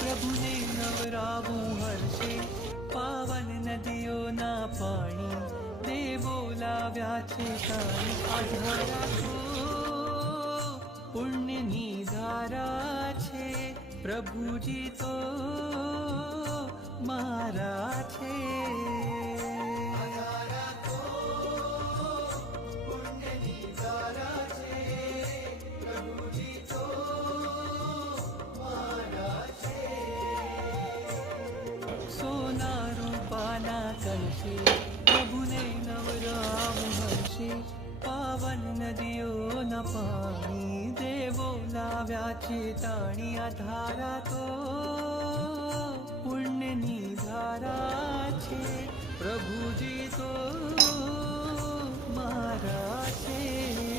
પ્રભુને નવરાવું હર્ષે, પાવન નદીઓના પાણી દેવો લાવ્યા છે તારી. આધારા તો પુણ્યની ધારા છે, પ્રભુજી તો મારા છે. સોના રૂપાના કલશે, પ્રભુને નવરાવું હર્ષે, પાવન નદીઓના પાણી દેવો લાવ્યા છે તાણી. આ ધારા તો પુણ્યની ધારા છે, પ્રભુજી તો મારા છે.